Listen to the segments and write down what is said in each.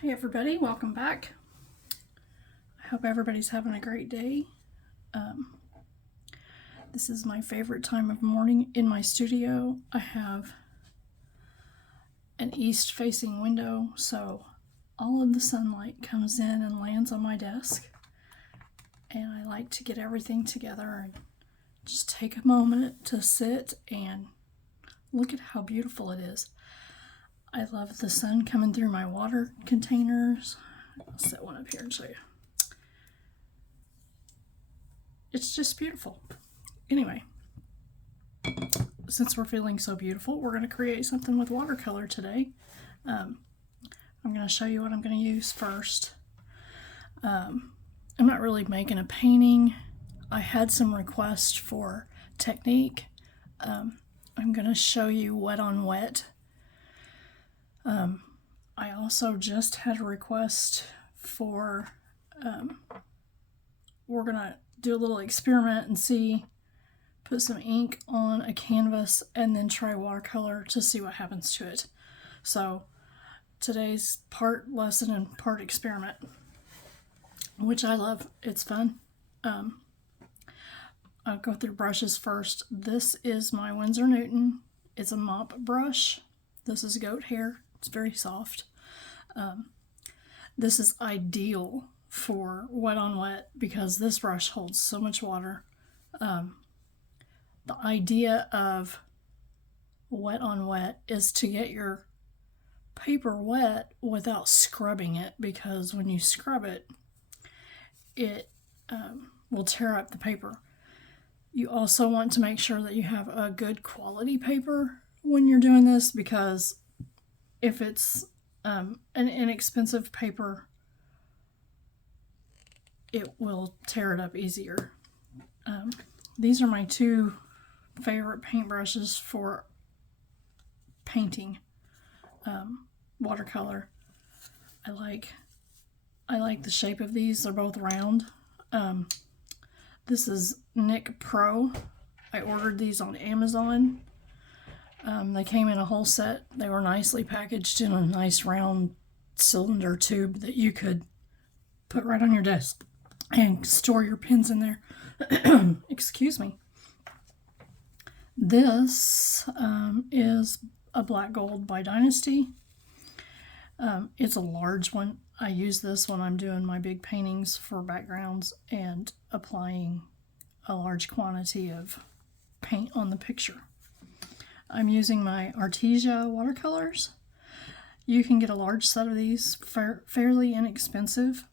Hey everybody, welcome back. I hope everybody's having a great day. This is my favorite time of morning in my studio. I have an east facing window, so all of the sunlight comes in and lands on my desk, and I like to get everything together and just take a moment to sit and look at how beautiful it is. I love the sun coming through my water containers. I'll set one up here and show you. It's just beautiful. Anyway, since we're feeling so beautiful, we're going to create something with watercolor today. I'm going to show you what I'm going to use first. I'm not really making a painting. I had some requests for technique. I'm going to show you wet on wet. I also just had a request for, we're going to do a little experiment and see, put some ink on a canvas and then try watercolor to see what happens to it. So today's part lesson and part experiment, which I love. It's fun. I'll go through brushes first. This is my Winsor Newton. It's a mop brush. This is goat hair. It's very soft. This is ideal for wet on wet because this brush holds so much water. The idea of wet on wet is to get your paper wet without scrubbing it, because when you scrub it, it will tear up the paper. You also want to make sure that you have a good quality paper when you're doing this, because if it's an inexpensive paper, it will tear it up easier. These are my two favorite paintbrushes for painting watercolor. I like the shape of these. They're both round. This is Nicpro. I ordered these on Amazon. They came in a whole set. They were nicely packaged in a nice round cylinder tube that you could put right on your desk and store your pens in there. Excuse me. This is a black gold by Dynasty. It's a large one. I use this when I'm doing my big paintings for backgrounds and applying a large quantity of paint on the picture. I'm using my Arteza watercolors. You can get a large set of these fairly inexpensive.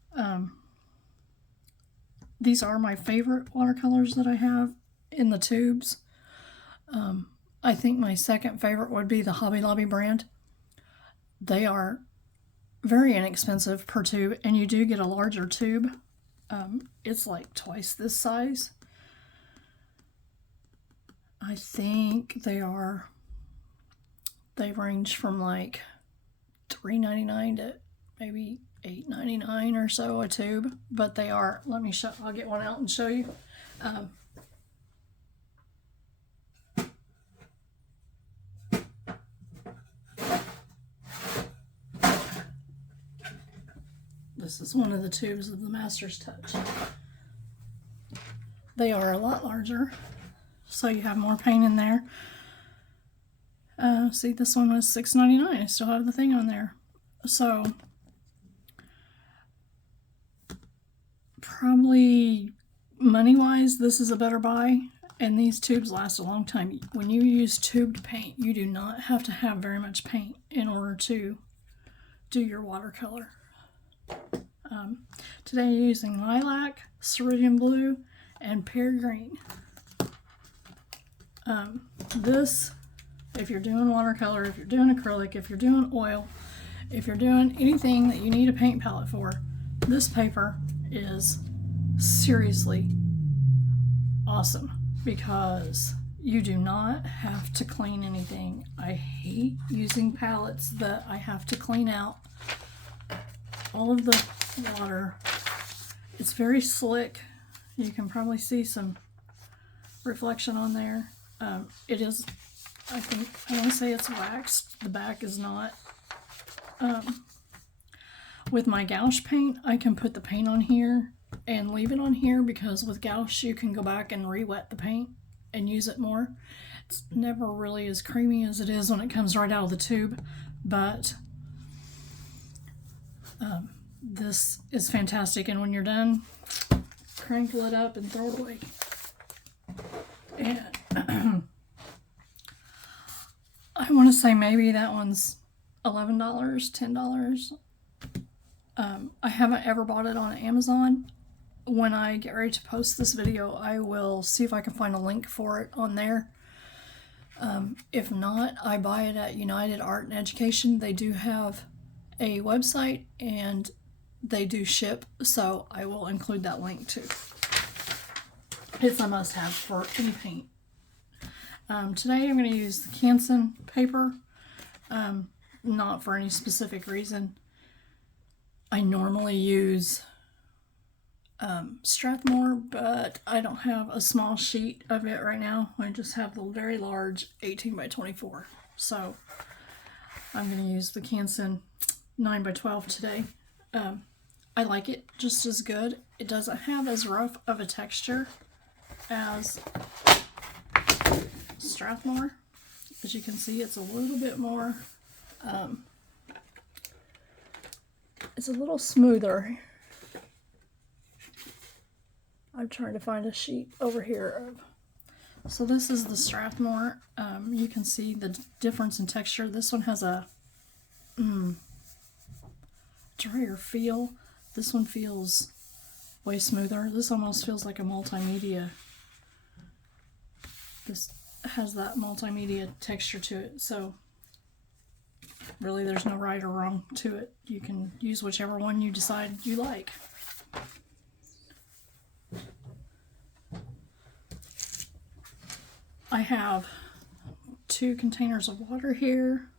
These are my favorite watercolors that I have in the tubes. I think my second favorite would be the Hobby Lobby brand. They are very inexpensive per tube, and you do get a larger tube. It's like twice this size. I think they range from like $3.99 to maybe $8.99 or so a tube, but they are, I'll get one out and show you. This is one of the tubes of the Master's Touch. They are a lot larger, so you have more paint in there. See, this one was $6.99. I still have the thing on there. So probably money-wise, this is a better buy, and these tubes last a long time. When you use tubed paint, you do not have to have very much paint in order to do your watercolor. Today I'm using lilac, cerulean blue, and pear green. This, if you're doing watercolor, if you're doing acrylic, if you're doing oil, if you're doing anything that you need a paint palette for, this paper is seriously awesome because you do not have to clean anything. I hate using palettes that I have to clean out all of the water. It's very slick. You can probably see some reflection on there. It is, I want to say it's waxed. The back is not. With my gouache paint, I can put the paint on here and leave it on here, because with gouache you can go back and re-wet the paint and use it more. It's never really as creamy as it is when it comes right out of the tube, but this is fantastic. And when you're done, crank the lid up and throw it away. And I want to say maybe that one's $11, $10. I haven't ever bought it on Amazon. When I get ready to post this video, I will see if I can find a link for it on there. If not, I buy it at United Art and Education. They do have a website and they do ship, so I will include that link too. It's a must-have for any paint. Today I'm going to use the Canson paper, not for any specific reason. I normally use Strathmore, but I don't have a small sheet of it right now. I just have the very large 18 by 24. So I'm going to use the Canson 9 by 12 today. I like it just as good. It doesn't have as rough of a texture as Strathmore. As you can see, it's a little bit more, it's a little smoother. I'm trying to find a sheet over here. So this is the Strathmore. You can see the difference in texture. This one has a drier feel. This one feels way smoother. This almost feels like a multimedia. This has that multimedia texture to it. So really there's no right or wrong to it. You can use whichever one you decide you like. I have 2 containers of water here.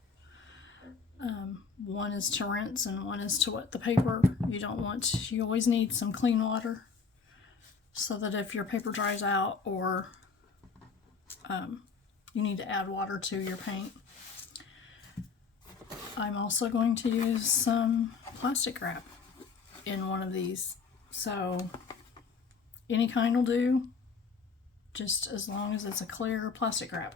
One is to rinse and one is to wet the paper. You always need some clean water so that if your paper dries out or you need to add water to your paint. I'm also going to use some plastic wrap in one of these. So any kind will do, just as long as it's a clear plastic wrap.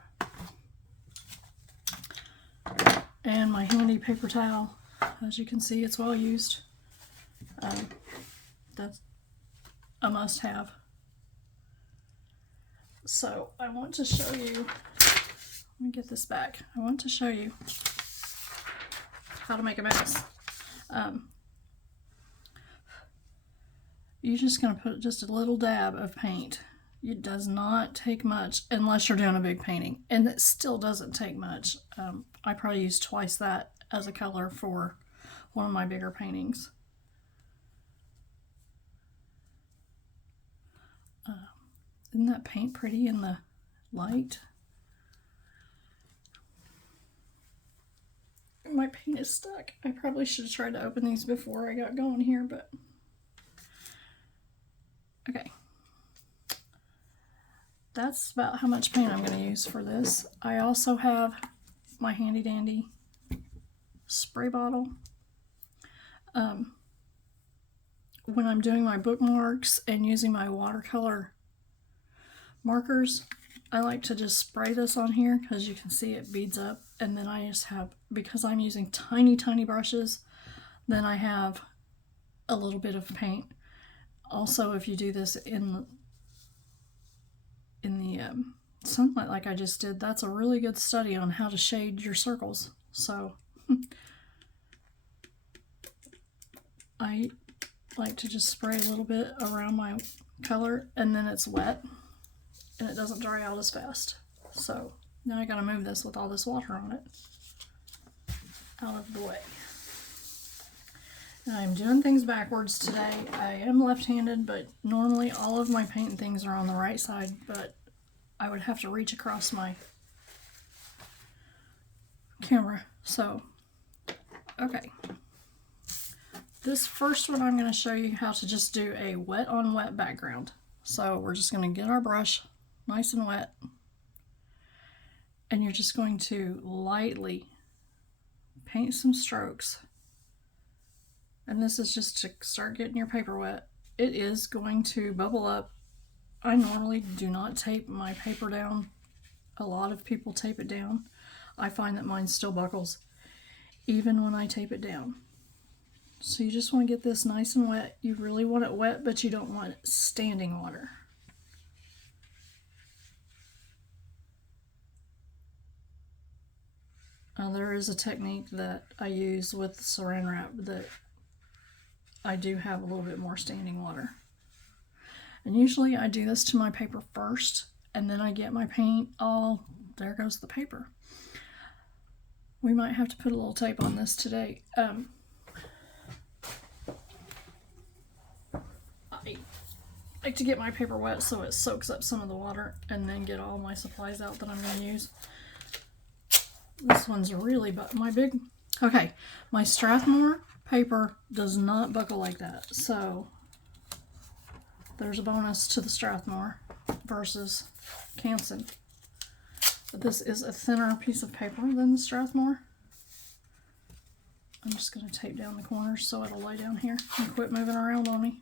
And my handy paper towel. As you can see, it's well used. That's a must-have. So I want to show you, let me get this back. I want to show you how to make a mess. You're just going to put just a little dab of paint. It does not take much unless you're doing a big painting, and it still doesn't take much. I probably use twice that as a color for one of my bigger paintings. Isn't that paint pretty in the light? My paint is stuck. I probably should have tried to open these before I got going here, but okay. That's about how much paint I'm going to use for this. I also have my handy dandy spray bottle. When I'm doing my bookmarks and using my watercolor markers, I like to just spray this on here because you can see it beads up, and then I just have, because I'm using tiny brushes, then I have a little bit of paint. Also, if you do this in the sunlight like I just did, that's a really good study on how to shade your circles. So I like to just spray a little bit around my color, and then it's wet and it doesn't dry out as fast. So now I gotta move this with all this water on it out of the way. I'm doing things backwards today. I am left-handed, but normally all of my paint things are on the right side, but I would have to reach across my camera. So, okay. This first one I'm going to show you how to just do a wet on wet background. So we're just going to get our brush nice and wet, and you're just going to lightly paint some strokes and this is just to start getting your paper wet. It is going to bubble up. I normally do not tape my paper down. A lot of people tape it down. I find that mine still buckles even when I tape it down. So you just want to get this nice and wet. You really want it wet, but you don't want standing water. There is a technique that I use with saran wrap that I do have a little bit more standing water. And usually I do this to my paper first, and then I get my paint all, there goes the paper. We might have to put a little tape on this today. I like to get my paper wet so it soaks up some of the water and then get all my supplies out that I'm going to use. This one's really, okay, my Strathmore paper does not buckle like that, so there's a bonus to the Strathmore versus Canson. But this is a thinner piece of paper than the Strathmore. I'm just going to tape down the corners so it'll lay down here and quit moving around on me.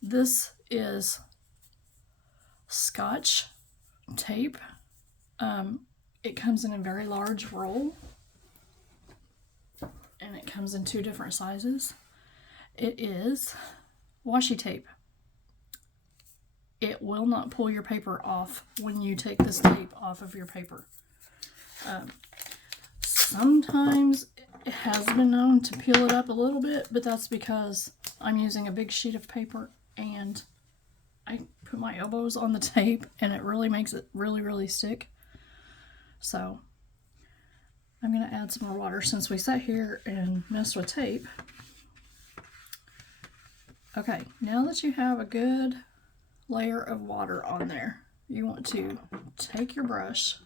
This is Scotch tape. It comes in a very large roll, and it comes in 2 different sizes. It is washi tape. It will not pull your paper off when you take this tape off of your paper. Sometimes it has been known to peel it up a little bit, but that's because I'm using a big sheet of paper and I put my elbows on the tape and it really makes it really stick. So I'm going to add some more water since we sat here and messed with tape. Okay, now that you have a good layer of water on there, you want to take your brush,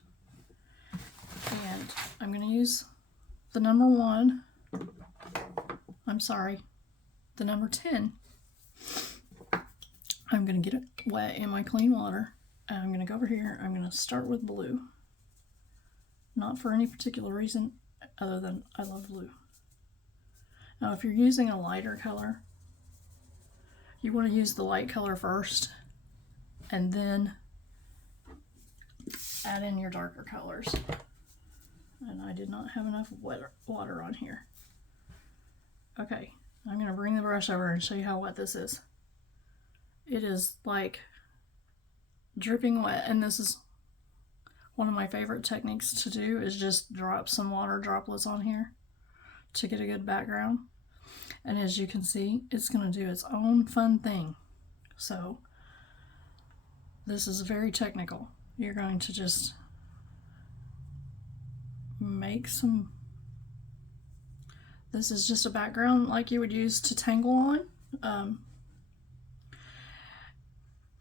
and I'm going to use the number 10. I'm going to get it wet in my clean water, and I'm going to go over here. I'm going to start with blue. Not for any particular reason other than I love blue. Now, if you're using a lighter color, you want to use the light color first, and then add in your darker colors. And I did not have enough water on here. Okay, I'm going to bring the brush over and show you how wet this is. It is like dripping wet, and this is one of my favorite techniques to do, is just drop some water droplets on here to get a good background. And as you can see, it's going to do its own fun thing. So this is very technical. You're going to just make some, this is just a background like you would use to tangle on.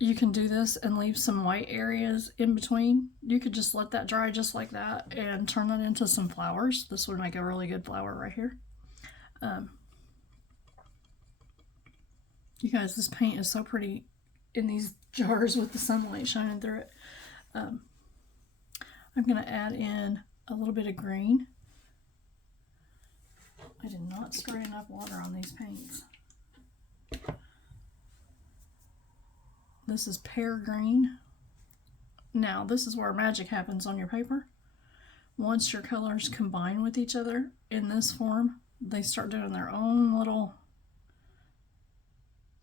You can do this and leave some white areas in between. You could just let that dry just like that and turn that into some flowers. This would make a really good flower right here. You guys, this paint is so pretty in these jars with the sunlight shining through it. I'm going to add in a little bit of green. I did not spray enough water on these paints. This is pear green. Now, this is where magic happens on your paper. Once your colors combine with each other in this form, they start doing their own little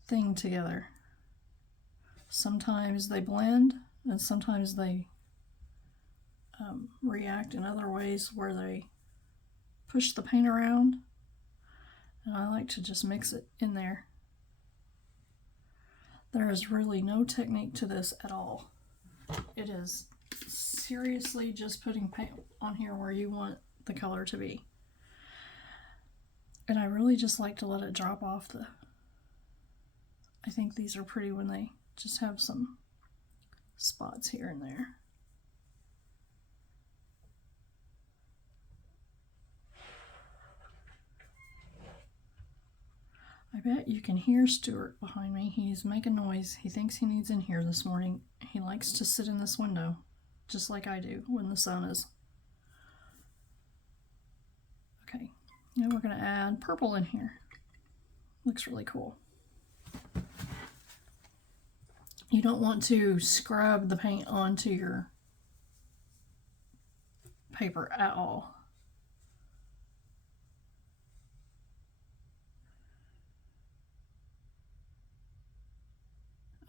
thing together. Sometimes they blend, and sometimes they react in other ways where they push the paint around. And I like to just mix it in there. There is really no technique to this at all. It is seriously just putting paint on here where you want the color to be. And I really just like to let it drop off the... I think these are pretty when they just have some spots here and there. I bet you can hear Stuart behind me. He's making noise. He thinks he needs in here this morning. He likes to sit in this window, just like I do when the sun is Now we're going to add purple in here. Looks really cool. You don't want to scrub the paint onto your paper at all.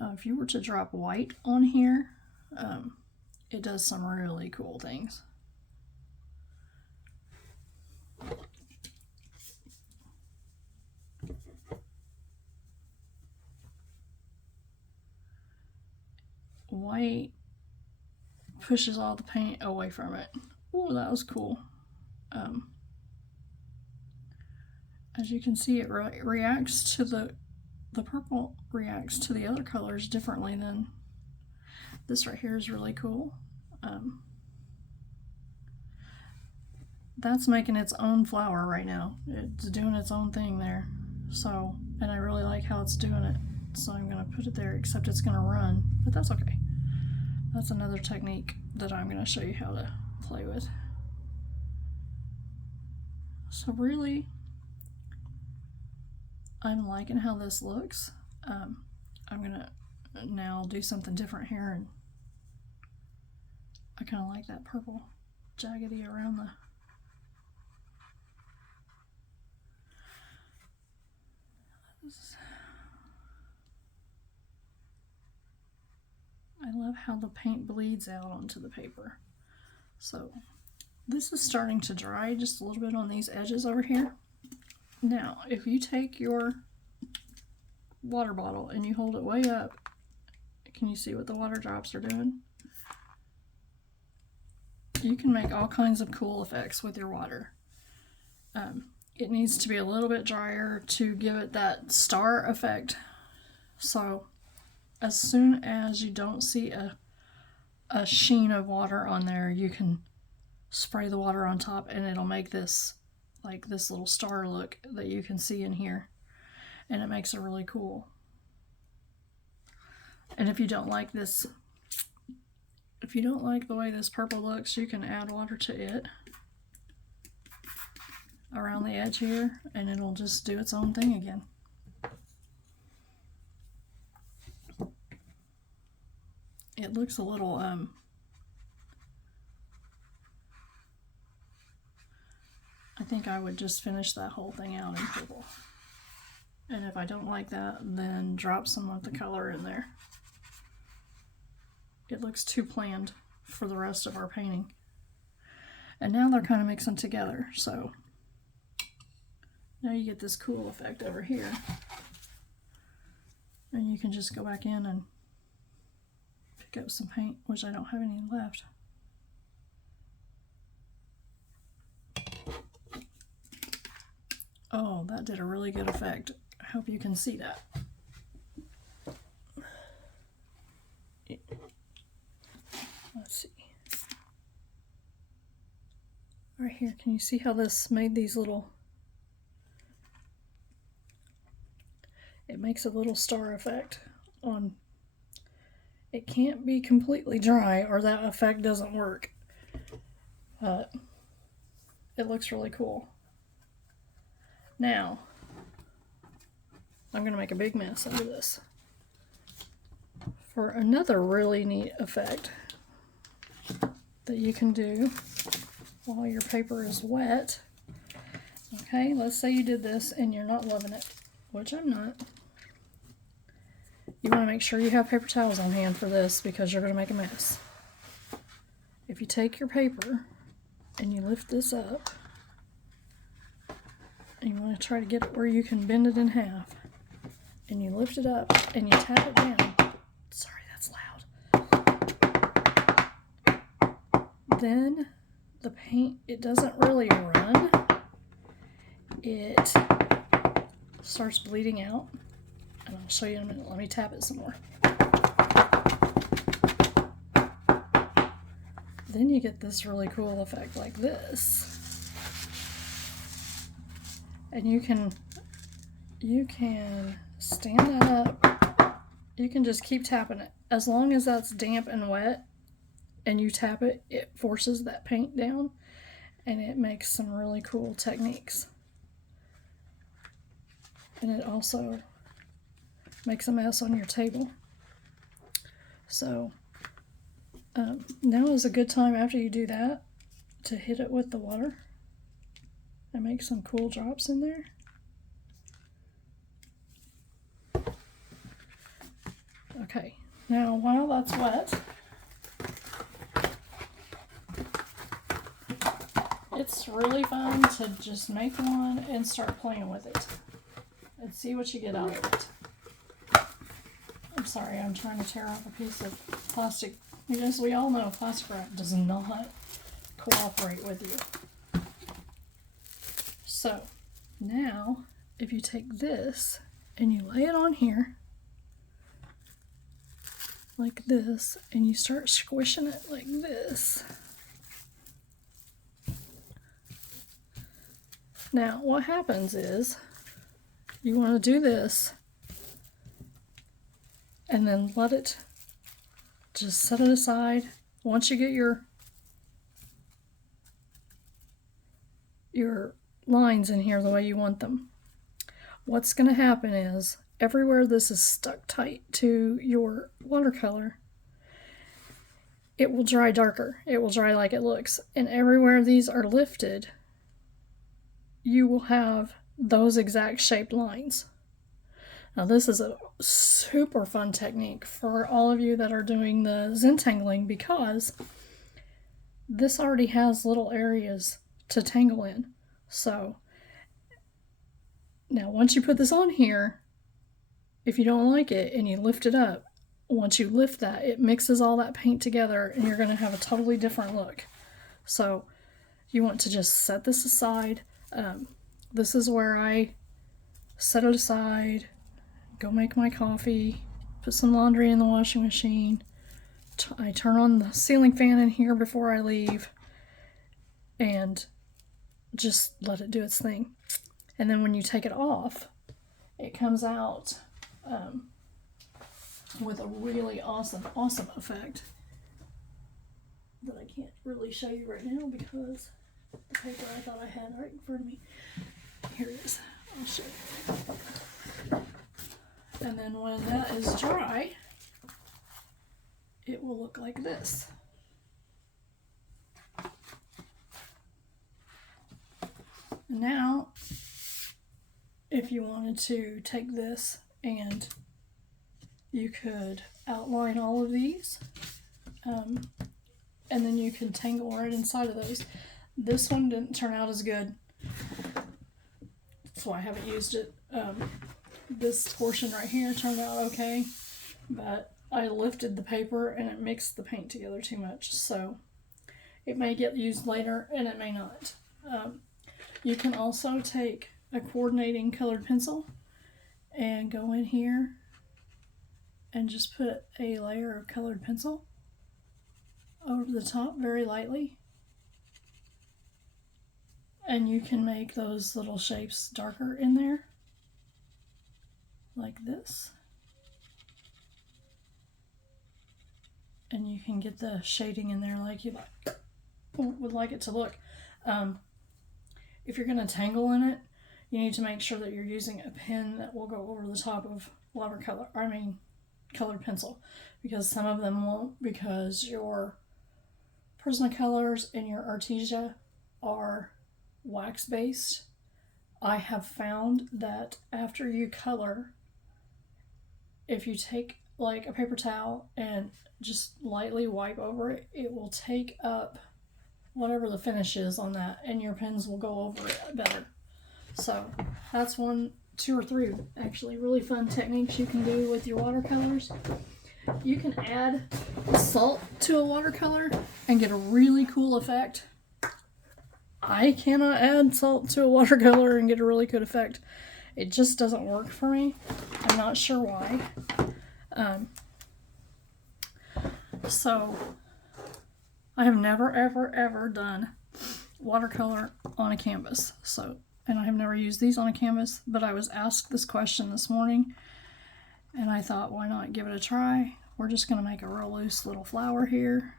If you were to drop white on here, it does some really cool things. White pushes all the paint away from it. Oh, that was cool. As you can see, it reacts to the purple reacts to the other colors differently than this right here is really cool. That's making its own flower right now. It's doing its own thing there. So, and I really like how it's doing it. So I'm going to put it there, except it's going to run, but that's okay. That's another technique that I'm going to show you how to play with. So really, I'm liking how this looks. I'm going to now do something different here, and I kind of like that purple jaggedy around the... I love how the paint bleeds out onto the paper. So this is starting to dry just a little bit on these edges over here. Now, if you take your water bottle and you hold it way up, can you see what the water drops are doing? You can make all kinds of cool effects with your water. It needs to be a little bit drier to give it that star effect. So as soon as you don't see a sheen of water on there, you can spray the water on top and it'll make this like this little star look that you can see in here, and it makes it really cool. And if you don't like this, if you don't like the way this purple looks, you can add water to it around the edge here and it'll just do its own thing again. It looks a little I think I would just finish that whole thing out in purple. And if I don't like that, then drop some of the color in there. It looks too planned for the rest of our painting. And now they're kind of mixing together, so now you get this cool effect over here. And you can just go back in and pick up some paint, which I don't have any left. Oh, that did a really good effect. I hope you can see that. Let's see. Right here, can you see how this made these little... It makes a little star effect on... It can't be completely dry or that effect doesn't work. But it looks really cool. Now, I'm going to make a big mess out of this. For another really neat effect that you can do while your paper is wet. Okay, let's say you did this and you're not loving it, which I'm not. You want to make sure you have paper towels on hand for this because you're going to make a mess. If you take your paper and you lift this up, and you want to try to get it where you can bend it in half, and you lift it up and you tap it down. Sorry, that's loud. Then the paint, it doesn't really run. It starts bleeding out. And I'll show you in a minute. Let me tap it some more. Then you get this really cool effect like this. And you can stand that up. You can just keep tapping it. As long as that's damp and wet and you tap it, it forces that paint down and it makes some really cool techniques. and it also makes a mess on your table. So now is a good time after you do that to hit it with the water and make some cool drops in there. Okay, now while that's wet, it's really fun to just make one and start playing with it and see what you get out of it. I'm sorry, I'm trying to tear off a piece of plastic. Because we all know plastic wrap does not cooperate with you. So now if you take this and you lay it on here like this and you start squishing it like this. Now what happens is you want to do this and then let it, just set it aside. Once you get your lines in here the way you want them, what's going to happen is everywhere this is stuck tight to your watercolor, it will dry darker. It will dry like it looks. And everywhere these are lifted, you will have those exact shaped lines. Now this is a super fun technique for all of you that are doing the Zentangling, because this already has little areas to tangle in. So now once you put this on here, if you don't like it and you lift it up, once you lift that, it mixes all that paint together and you're going to have a totally different look. So you want to just set this aside. This is where I set it aside, go make my coffee, put some laundry in the washing machine. I turn on the ceiling fan in here before I leave and just let it do its thing. And then when you take it off, it comes out with a really awesome effect that I can't really show you right now because the paper I thought I had right in front of me. Here it is. I'll show you. And then when that is dry, it will look like this. And now, if you wanted to take this and you could outline all of these, and then you can tangle right inside of those. This one didn't turn out as good, so I haven't used it. This portion right here turned out okay, but I lifted the paper and it mixed the paint together too much, so it may get used later and it may not. You can also take a coordinating colored pencil and go in here and just put a layer of colored pencil over the top very lightly, and you can make those little shapes darker in there like this, and you can get the shading in there like you would like it to look. If you're going to tangle in it, you need to make sure that you're using a pen that will go over the top of colored pencil, because some of them won't, because your Prismacolors and your Arteza are wax based. I have found that after you color, if you take like a paper towel and just lightly wipe over it, it will take up whatever the finish is on that, and your pens will go over it better. So that's 1, 2, or 3 actually really fun techniques you can do with your watercolors. You can add salt to a watercolor and get a really cool effect. I cannot add salt to a watercolor and get a really good effect. It just doesn't work for me. I'm not sure why. So I have never ever done watercolor on a canvas. And I have never used these on a canvas, but I was asked this question this morning and I thought, why not give it a try? We're just going to make a real loose little flower here.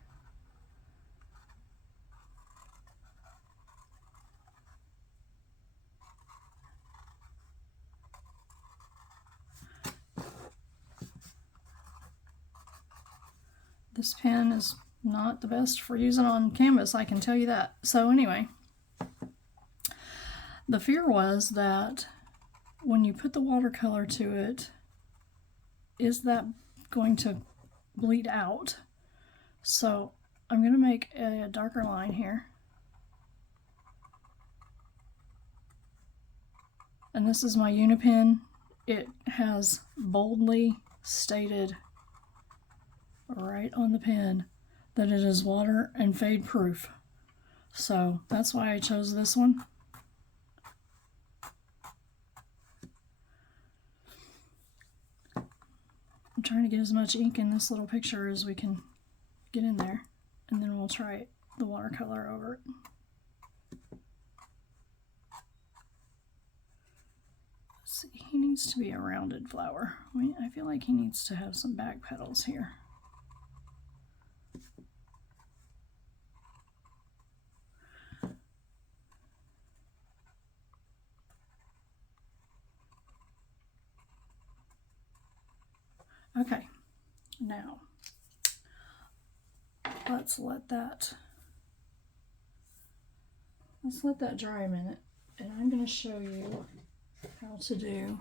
This pen is not the best for using on canvas, I can tell you that. So anyway, the fear was that when you put the watercolor to it, is that going to bleed out? So I'm going to make a darker line here. And this is my Unipen. It has boldly stated right on the pen that it is water and fade proof. So that's why I chose this one. I'm trying to get as much ink in this little picture as we can get in there, and then we'll try the watercolor over it. Let's see, he needs to be a rounded flower. I feel like he needs to have some back petals here. Okay, now let's let that dry a minute, and I'm going to show you how to do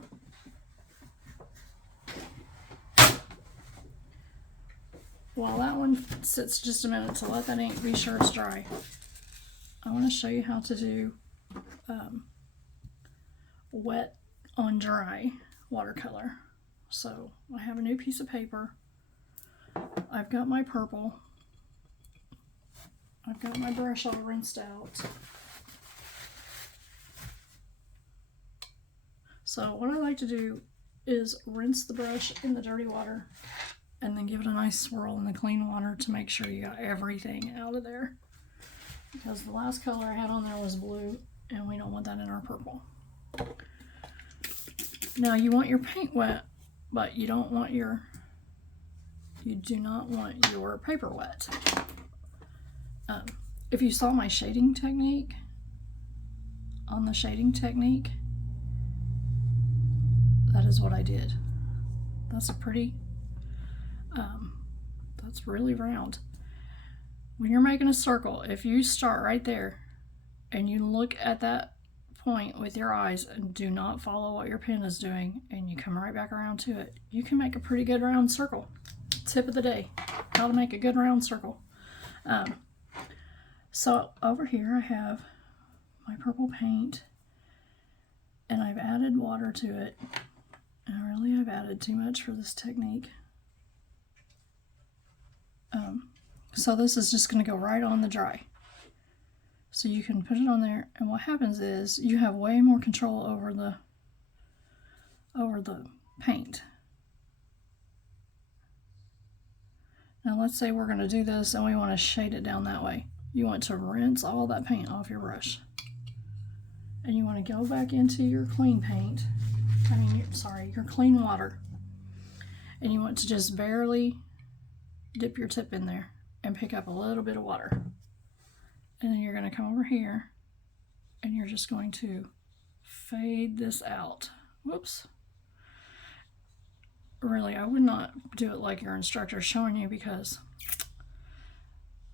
while that one sits just a minute to let that ink be sure it's dry. I want to show you how to do wet on dry watercolor. So I have a new piece of paper. I've got my purple. I've got my brush all rinsed out. So what I like to do is rinse the brush in the dirty water and then give it a nice swirl in the clean water to make sure you got everything out of there. Because the last color I had on there was blue, and we don't want that in our purple. Now you want your paint wet, but you do not want your paper wet. If you saw my shading technique, on the shading technique, that is what I did. That's a pretty, that's really round. When you're making a circle, if you start right there and you look at that point with your eyes and do not follow what your pen is doing, and you come right back around to it, you can make a pretty good round circle. Tip of the day, how to make a good round circle. So over here I have my purple paint, and I've added water to it, and really I've added too much for this technique. So this is just going to go right on the dry. So you can put it on there, and what happens is you have way more control over the paint. Now let's say we're going to do this and we want to shade it down that way. You want to rinse all that paint off your brush. And you want to go back into your clean paint, your clean water. And you want to just barely dip your tip in there and pick up a little bit of water. And then you're going to come over here and you're just going to fade this out. Whoops. Really, I would not do it like your instructor is showing you, because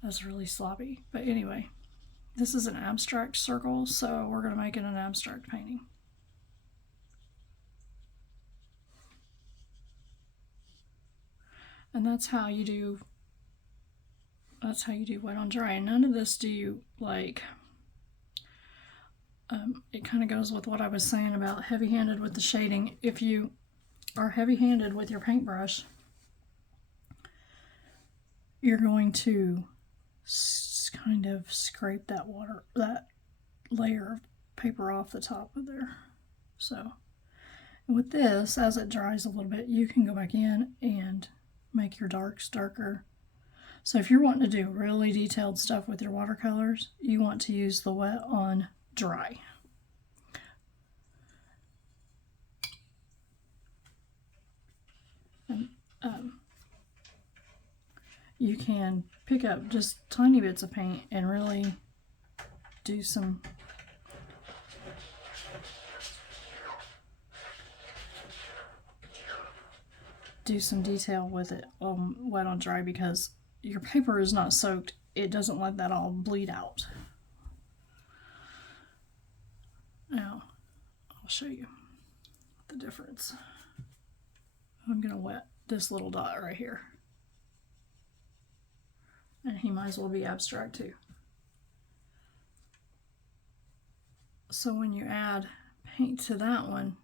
that's really sloppy. But anyway, this is an abstract circle, so we're going to make it an abstract painting. And that's how you do wet on dry. And none of this do you like, it kind of goes with what I was saying about heavy-handed with the shading. If you are heavy-handed with your paintbrush, you're going to kind of scrape that layer of paper off the top of there. So with this, as it dries a little bit, you can go back in and make your darks darker. So if you're wanting to do really detailed stuff with your watercolors, you want to use the wet on dry. And you can pick up just tiny bits of paint and really do some detail with it wet on dry, because your paper is not soaked, it doesn't let that all bleed out. Now, I'll show you the difference. I'm going to wet this little dot right here. And he might as well be abstract too. So when you add paint to that one,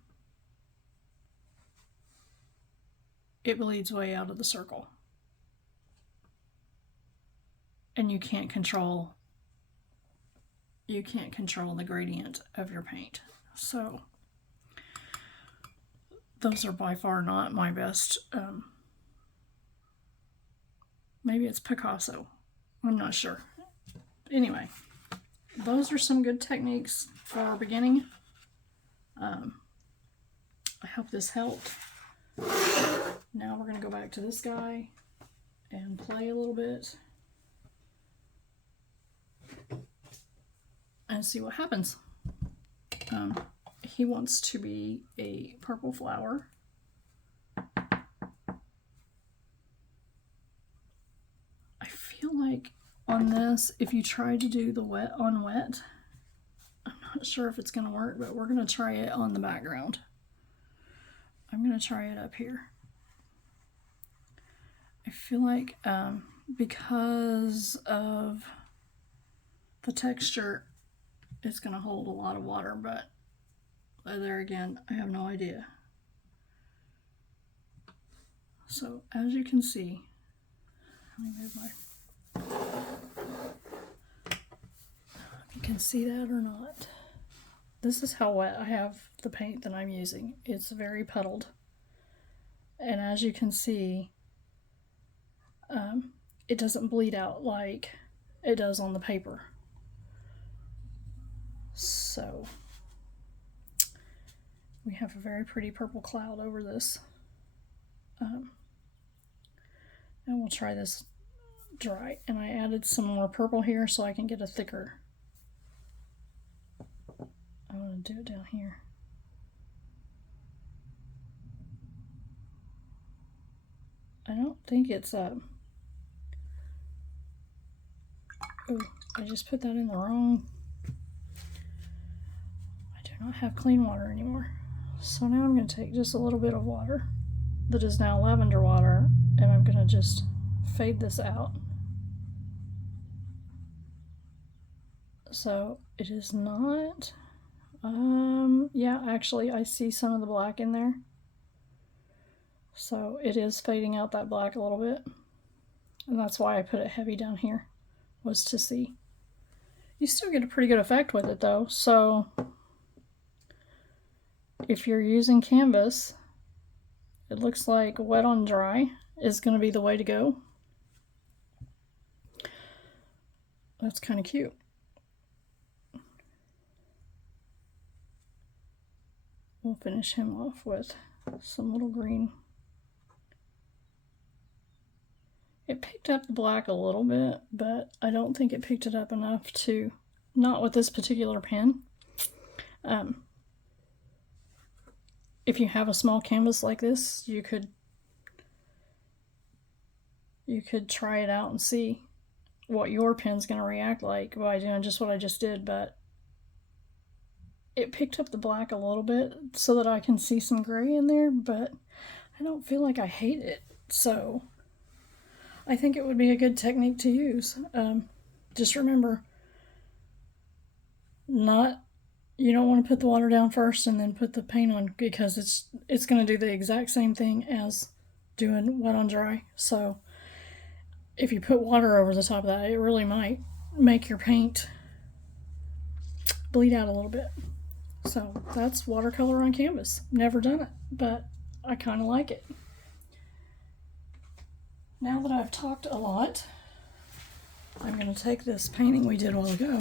it bleeds way out of the circle. And you can't control the gradient of your paint. So those are by far not my best. Maybe it's Picasso. I'm not sure. Anyway, those are some good techniques for beginning. I hope this helped. Now we're going to go back to this guy and play a little bit and see what happens. He wants to be a purple flower. I feel like on this, if you try to do the wet on wet, I'm not sure if it's going to work, but we're going to try it on the background. I'm going to try it up here. I feel like because of the texture, it's going to hold a lot of water, but there again, I have no idea. So as you can see, let me move my, if you can see that or not. This is how wet I have the paint that I'm using. It's very puddled. And as you can see, it doesn't bleed out like it does on the paper. So we have a very pretty purple cloud over this. And we'll try this dry. And I added some more purple here so I can get a thicker. I want to do it down here. I don't think it's oh, I just put that in the wrong. I do not have clean water anymore. So now I'm going to take just a little bit of water that is now lavender water, and I'm going to just fade this out. So it is not, yeah, actually I see some of the black in there. So it is fading out that black a little bit. And that's why I put it heavy down here, was to see. You still get a pretty good effect with it though. So if you're using canvas, it looks like wet on dry is going to be the way to go. That's kind of cute. We'll finish him off with some little green. It picked up the black a little bit, but I don't think it picked it up enough to, not with this particular pen. If you have a small canvas like this, you could try it out and see what your pen's going to react like by doing just what I just did, but it picked up the black a little bit so that I can see some gray in there, but I don't feel like I hate it. So I think it would be a good technique to use. Just remember, you don't want to put the water down first and then put the paint on, because it's going to do the exact same thing as doing wet on dry. So if you put water over the top of that, it really might make your paint bleed out a little bit. So that's watercolor on canvas. Never done it, but I kind of like it. Now that I've talked a lot, I'm going to take this painting we did a while ago.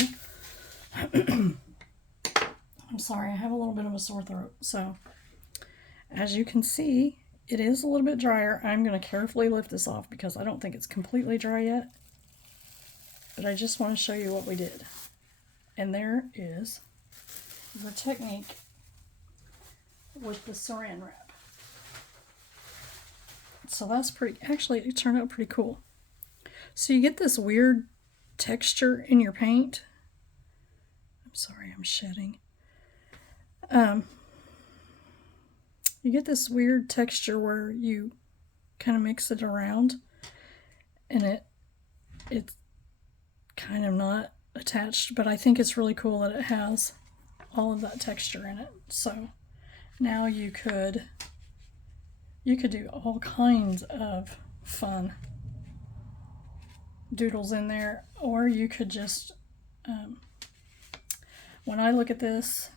I'm sorry, I have a little bit of a sore throat. So as you can see, it is a little bit drier. I'm going to carefully lift this off because I don't think it's completely dry yet. But I just want to show you what we did. And there is the technique with the saran wrap. So that's pretty, actually it turned out pretty cool. So you get this weird texture in your paint. I'm sorry, I'm shedding. You get this weird texture where you kind of mix it around and it's kind of not attached, but I think it's really cool that it has all of that texture in it. So now you could do all kinds of fun doodles in there, or you could just when I look at this,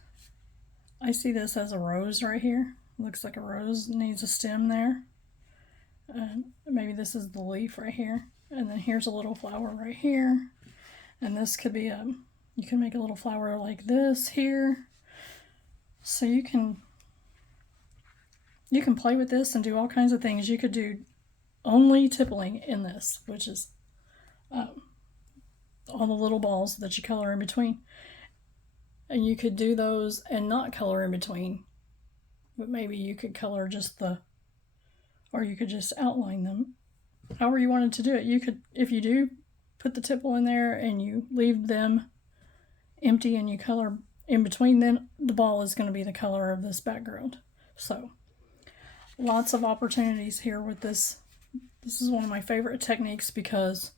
I see this as a rose right here. It looks like a rose, needs a stem there. Maybe this is the leaf right here, and then here's a little flower right here, and this could be you can make a little flower like this here. So you can play with this and do all kinds of things. You could do only tippling in this, which is all the little balls that you color in between. And you could do those and not color in between, but maybe you could color just or you could just outline them. However you wanted to do it. You could, if you do put the tipple in there and you leave them empty and you color in between, then the ball is going to be the color of this background. So lots of opportunities here with this. This is one of my favorite techniques because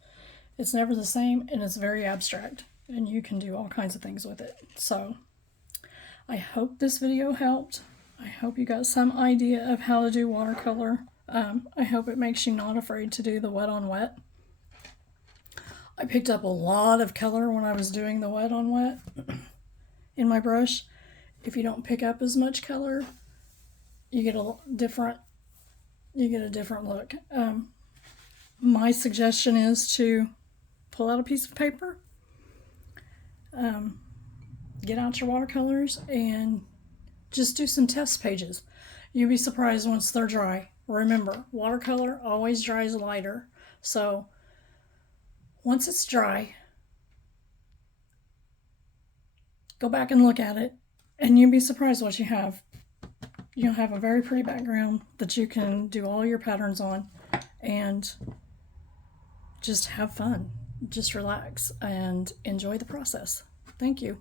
it's never the same and it's very abstract and you can do all kinds of things with it. So I hope this video helped. I hope you got some idea of how to do watercolor. I hope it makes you not afraid to do the wet on wet. I picked up a lot of color when I was doing the wet on wet in my brush. If you don't pick up as much color, you get a different look. My suggestion is to pull out a piece of paper, get out your watercolors, and just do some test pages. You'll be surprised once they're dry. Remember, watercolor always dries lighter. So once it's dry, go back and look at it, and you'll be surprised what you have. You'll have a very pretty background that you can do all your patterns on and just have fun. Just relax and enjoy the process. Thank you.